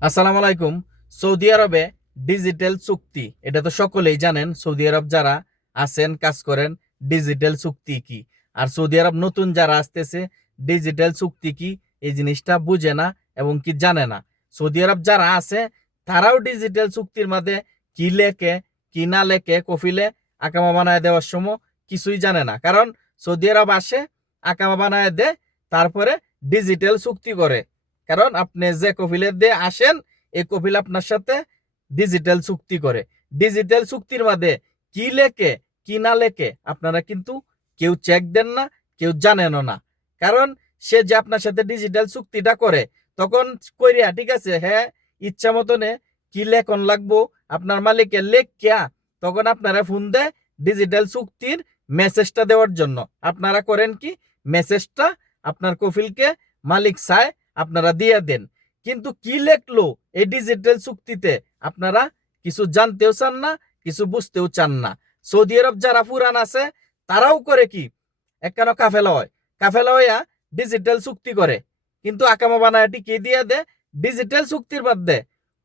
আসসালামু আলাইকুম। সৌদি আরবে ডিজিটাল চুক্তি। এটা তো সকলেই জানেন, সৌদি আরব যারা আছেন, কাজ করেন, ডিজিটাল চুক্তি কি? আর সৌদি আরব নতুন যারা আসতেছে, ডিজিটাল চুক্তি কি? এই জিনিসটা বুঝে না এবং কি জানে না। সৌদি আরব যারা আছে, তারাও ডিজিটাল চুক্তির মধ্যে কি লেখে, কি না লেখে, কফিলে আকামা বানায় দেওয়ার সময় কিছুই জানে না। কারণ সৌদি আরব আসে, আকামা বানায় দেয়, তারপরে ডিজিটাল চুক্তি করে। কারণ আপনি যে কফিলের দিয়ে আসেন, এই কফিল আপনার সাথে ডিজিটাল চুক্তি করে। ডিজিটাল চুক্তির মধ্যে কি লেখে, কি না লেখে, আপনারা কিন্তু কেউ চেক দেন না, কেউ জানেনও না। কারণ সে যে আপনার সাথে ডিজিটাল চুক্তিটা করে, তখন কইরিয়া ঠিক আছে হ্যাঁ ইচ্ছা মতনে কি লেখন লাগবো, আপনার মালিকের লেখ কেয়া তখন আপনারা ফোন দেয় ডিজিটাল চুক্তির মেসেজটা দেওয়ার জন্য। আপনারা করেন কি মেসেজটা আপনার কফিলকে মালিক চায় আপনারা দিয়ে দেন। কিন্তু কি লেখলো এই ডিজিটাল চুক্তিতে? আপনারা কিছু জানতেও চান না, কিছু বুঝতেও চান না। সৌদি আরব যারা পুরান আছে, তারাও করে কি? একখানো কাফেলা হয়। কাফেলা হইয়া ডিজিটাল চুক্তি করে। কিন্তু আকামা বানায়াটি কে দিয়ে দে ডিজিটাল চুক্তির মধ্যে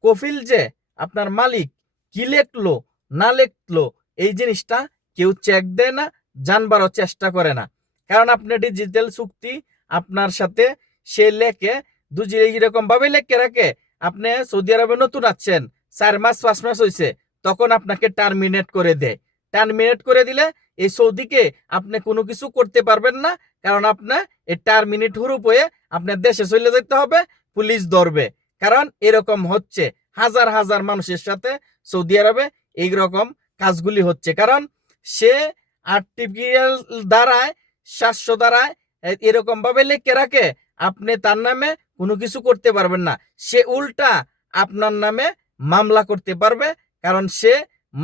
কফিল যে আপনার মালিক, কি লেখলো, না লেখলো, এই জিনিসটা কেউ চেক দেয় না, জানবারও চেষ্টা করে না। কারণ আপনি ডিজিটাল চুক্তি আপনার সাথে সে লেখে দুজি এরকম ভাবে লেখে রাখে। আপনি সৌদি আরবে নতুন আছেন চার মাস, পাঁচ মাস হয়েছে তখন আপনাকে টার্মিনেট করে দেয়। টার্মিনেট করে দিলে এই সৌদিকে আপনি কোনো কিছু করতে পারবেন না, কারণ আপনার এই টার্মিনেট হুরুপ হয়ে আপনার দেশে চলে যেতে হবে, পুলিশ ধরবে। কারণ এরকম হচ্ছে, হাজার হাজার মানুষের সাথে সৌদি আরবে এই রকম কাজগুলি হচ্ছে। কারণ সে আর্টিফিশিয়াল দ্বারায়, সাতশো দ্বারায় এরকম ভাবে লিখে রাখে আপনি তার নামে কোনো কিছু করতে পারবেন না। সে উল্টা আপনার নামে মামলা করতে পারবে, কারণ সে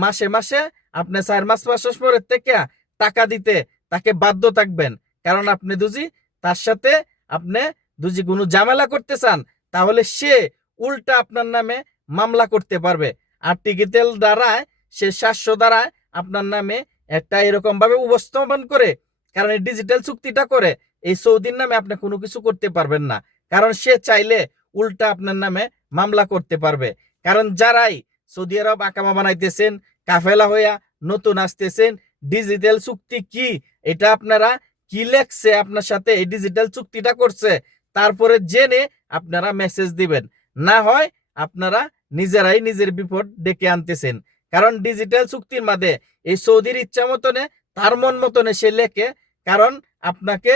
মাসে মাসে আপনি চার মাস মাস পরের থেকে টাকা দিতে তাকে বাধ্য থাকবেন। কারণ আপনি দুজি, তার সাথে আপনি দুজি কোনো ঝামেলা করতে চান, তাহলে সে উল্টা আপনার নামে মামলা করতে পারবে। আর টিকিটেল দ্বারায়, সে সাতশো দ্বারায় আপনার নামে একটা এরকম ভাবে উপস্থাপন করে, কারণ এই ডিজিটাল চুক্তিটা করে এই সৌদির নামে আপনি কোনো কিছু করতে পারবেন না। কারণ সে চাইলে উল্টা আপনার নামে মামলা করতে পারবে। কারণ যারাই সৌদি আরব আকামা বানাইতেছেন, কাফেলা হইয়া নতুন আসতেছেন ডিজিটাল চুক্তি কি? এটা আপনারা কি লেখছে আপনার সাথে এই ডিজিটাল চুক্তিটা করছে? তারপরে জেনে আপনারা মেসেজ দিবেন। না হয় আপনারা নিজেরাই নিজের বিপদ ডেকে আনতেছেন। কারণ ডিজিটাল চুক্তির মাঝে এই সৌদির ইচ্ছা মতনে, তার মন মতনে সে লেখে। কারণ আপনাকে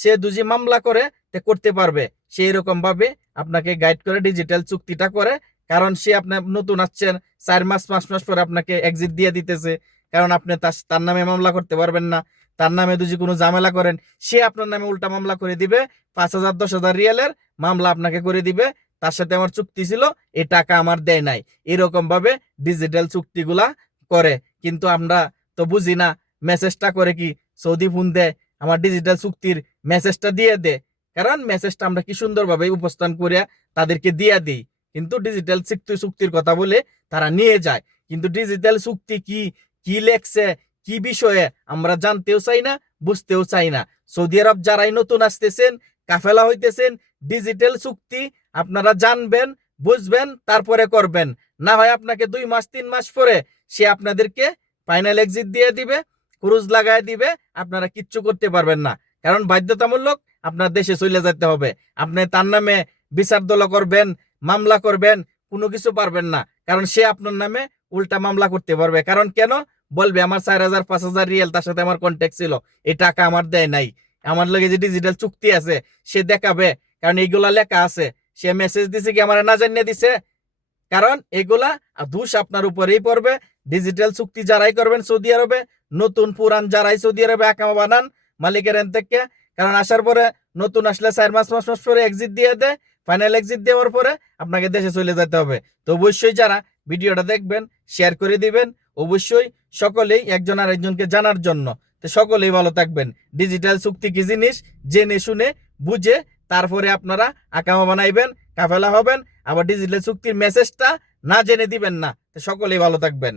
সে দুজি মামলা করে, তে করতে পারবে। সে এরকম ভাবে আপনাকে গাইড করে ডিজিটাল চুক্তিটা করে। কারণ সে আপনার নতুন আসছেন, চার মাস, পাঁচ মাস পরে আপনাকে এক্সিট দিয়ে দিতেছে। কারণ আপনি তার নামে মামলা করতে পারবেন না। তার নামে যদি কোনো ঝামেলা করেন, সে আপনার নামে উল্টা মামলা করে দিবে। পাঁচ হাজার, দশ হাজার রিয়ালের মামলা আপনাকে করে দিবে। তার সাথে আমার চুক্তি ছিল এই টাকা আমার দেয় নাই। এরকম ভাবে ডিজিটাল চুক্তিগুলা করে। কিন্তু আমরা তো বুঝি না মেসেজটা করে কি, সৌদি ফোন দেয় আমার ডিজিটাল চুক্তির মেসেজটা দিয়ে দে। কারণ মেসেজটা আমরা কি সুন্দরভাবে উপস্থান করিয়া তাদেরকে দিয়ে দিই। কিন্তু ডিজিটাল চুক্তি, চুক্তির কথা বলে তারা নিয়ে যায়। কিন্তু ডিজিটাল চুক্তি কি কি লেখছে, কি বিষয়ে আমরা জানতেও চাই না, বুঝতেও চাই না। সৌদি আরব যারাই নতুন আসতেছেন, কাফেলা হইতেছেন ডিজিটাল চুক্তি আপনারা জানবেন, বুঝবেন, তারপরে করবেন। না হয় আপনাকে দুই মাস, তিন মাস পরে সে আপনাদেরকে ফাইনাল এক্সিট দিয়ে দিবে। ক্রুজ লাগায় দিবে, আপনারা কিচ্ছু করতে পারবেন না। কারণ বাধ্যতামূলক আপনার দেশে চলে যেতে হবে। আপনি তার নামে বিচার দল করবেন, মামলা করবেন, কোনো কিছু পারবেন না। কারণ সে আপনার নামে উল্টা মামলা করতে পারবে। কারণ কেন? বলবে, আমার চার হাজার, পাঁচ হাজার রিয়েল তার সাথে আমার কন্ট্যাক্ট ছিল। এই টাকা আমার দেয় নাই। আমার লগে যে ডিজিটাল চুক্তি আছে, সে দেখাবে। কারণ এইগুলা লেখা আছে। সে মেসেজ দিছে কি, আমার না জানিয়ে দিছে? কারণ এগুলা দোষ আপনার উপরেই পড়বে। ডিজিটাল চুক্তি যারাই করবেন সৌদি আরবে নতুন পুরান যারাই সৌদি আরবে আকামা বানান, মালিকের এন থেকে। কারণ আসার পরে নতুন আসলে চার মাস, পাঁচ মাস পরে এক্সিট দিয়ে দেয়। ফাইনাল এক্সিট দেওয়ার পরে আপনাকে দেশে চলে যেতে হবে। তো অবশ্যই যারা ভিডিওটা দেখবেন শেয়ার করে দিবেন, অবশ্যই সকলেই একজন আর একজনকে জানার জন্য। তো সকলেই ভালো থাকবেন। ডিজিটাল চুক্তি কি জিনিস? জেনে শুনে, বুঝে তারপরে আপনারা আকামা বানাইবেন, কাফেলা হবেন। আবার ডিজিটাল চুক্তির মেসেজটা না জেনে দিবেন না। সকলেই ভালো থাকবেন।